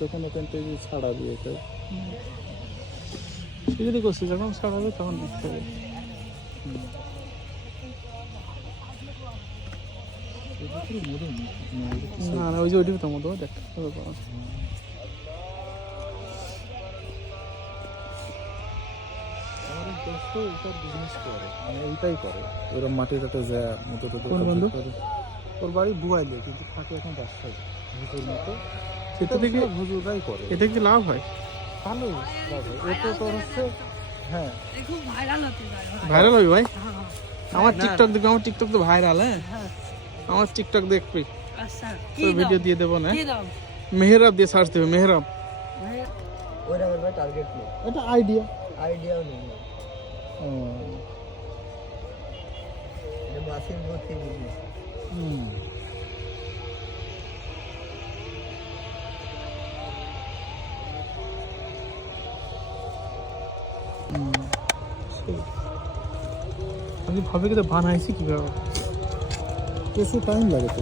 যখন ওখান থেকে ছাড়াবি এটা সে যদি করছে যখন ছাড়াবে তখন দেখতে হবে। না না ওই যে ওইটুকু তো মতো দেখতে হবে। বিজনেস করে মানে এইটাই করে ওরকম মাটি টাটে যায় মতো কোন বন্ধু? ওর বাড়ি বুয়াইলে কিন্তু থাকে এখন রাস্তায় হুজুর মতো সেটা থেকে হুজুরাই করে। এটা কি লাভ হয়? ভালো লাভ হয়। ও তো তোর হচ্ছে হ্যাঁ ভাইরাল হবে ভাই। আমার টিকটক দেখবি, আমার টিকটক তো ভাইরাল। হ্যাঁ আমার টিকটক দেখবি, তোর ভিডিও দিয়ে দেবো না। মেহরাব দিয়ে সার্চ দেবে, মেহরাব। ওইটা আমার ভাই টার্গেট নেই, এটা আইডিয়া আইডিয়াও নেই। এটা মাসির ভর্তি বিজনেস। আমি ভাবে কিন্তু বানাইছি কিভাবে। কিছু টাইম লাগে তো